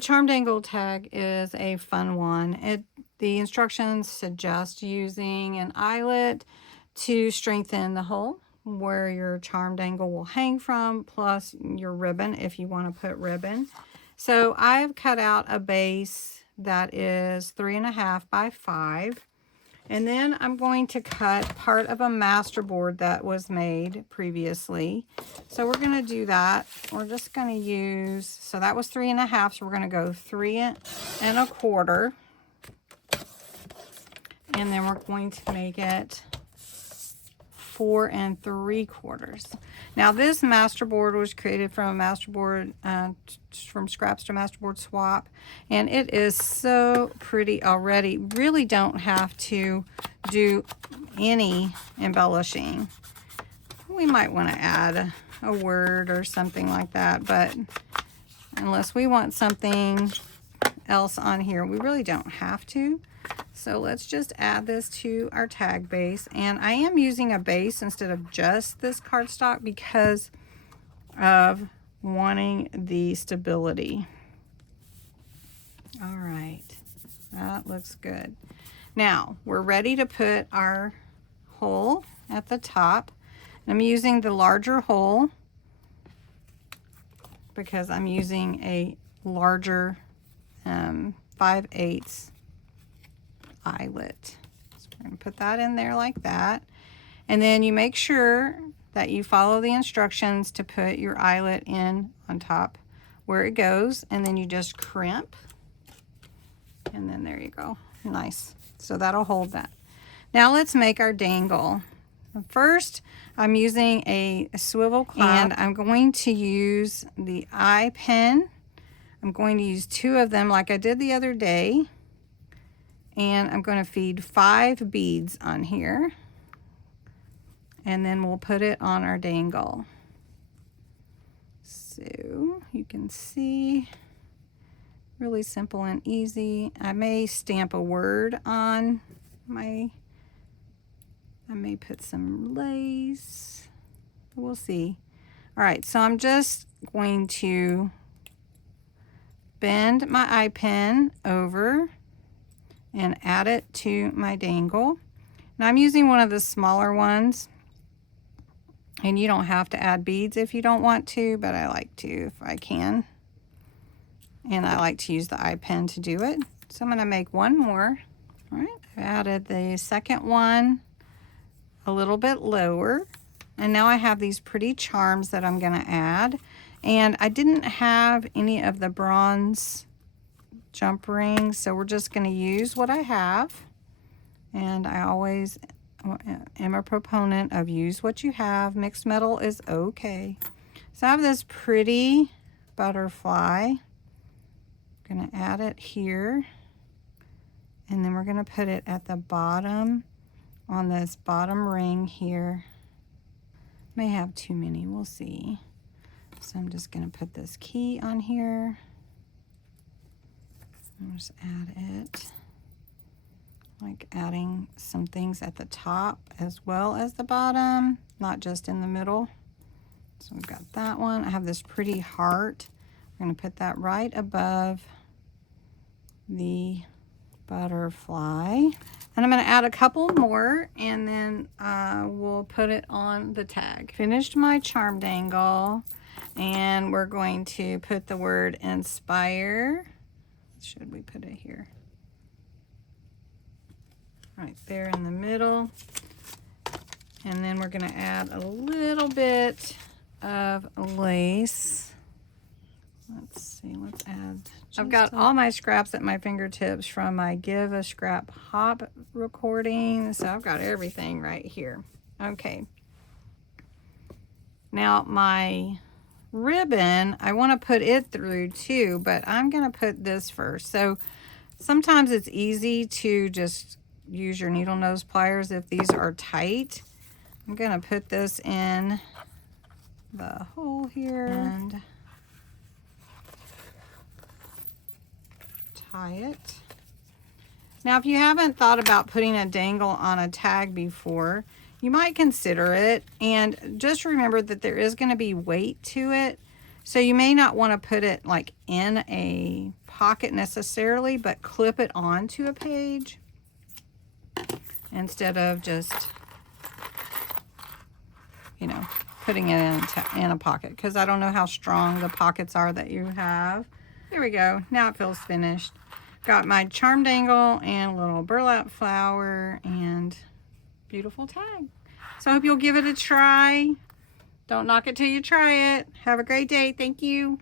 Charm-Dangle tag is a fun one. The instructions suggest using an eyelet to strengthen the hole where your Charm-Dangle will hang from, plus your ribbon if you want to put ribbon. So I've cut out a base that is 3.5 by 5. And then I'm going to cut part of a masterboard that was made previously. So we're going to do that. We're just going to use, so that was 3.5. So we're going to go 3.25. And then we're going to make it 4.75. Now this masterboard was created from a masterboard, from scraps to masterboard swap, and it is so pretty already. Really don't have to do any embellishing. We might want to add a word or something like that, but unless we want something else on here, we really don't have to. So let's just add this to our tag base. And I am using a base instead of just this cardstock because of wanting the stability. All right, that looks good. Now we're ready to put our hole at the top. I'm using the larger hole because I'm using a larger 5/8 eyelet. So we're going to put that in there like that. And then you make sure that you follow the instructions to put your eyelet in on top where it goes, and then you just crimp, and then there you go. Nice. So that'll hold that. Now let's make our dangle. First, I'm using a swivel clamp, and I'm going to use the eye pen. I'm going to use 2 of them like I did the other day. And I'm going to feed 5 beads on here. And then we'll put it on our dangle. So you can see, really simple and easy. I may stamp a word on I may put some lace. We'll see. All right, so I'm just going to bend my eye pen over and add it to my dangle. Now I'm using one of the smaller ones, and you don't have to add beads if you don't want to, but I like to if I can. And I like to use the eye pen to do it. So I'm going to make one more. All right, I added the second one a little bit lower, and now I have these pretty charms that I'm going to add. And I didn't have any of the bronze jump rings, so we're just going to use what I have. And I always am a proponent of use what you have. Mixed metal is okay. So I have this pretty butterfly. I'm going to add it here, and then we're going to put it at the bottom on this bottom ring here. May have too many, we'll see. So I'm just going to put this key on here. I'll just add it, like adding some things at the top as well as the bottom, not just in the middle. So we've got that one. I have this pretty heart. We're going to put that right above the butterfly. And I'm going to add a couple more, and then we'll put it on the tag. Finished my Charm-Dangle, and we're going to put the word inspire. Should we put it here? Right there in the middle. And then we're going to add a little bit of lace. Let's see, let's add. I've got all my scraps at my fingertips from my Give a Scrap Hop recording. So I've got everything right here. Okay. Now my ribbon, I want to put it through too, but I'm going to put this first. So sometimes it's easy to just use your needle nose pliers if these are tight. I'm going to put this in the hole here and tie it. Now if you haven't thought about putting a dangle on a tag before, you might consider it, and just remember that there is going to be weight to it. So you may not want to put it like in a pocket necessarily, but clip it onto a page instead of just, you know, putting it in a pocket, because I don't know how strong the pockets are that you have. There we go. Now it feels finished. Got my Charm-Dangle and a little burlap flower and beautiful tag. So I hope you'll give it a try. Don't knock it till you try it. Have a great day. Thank you.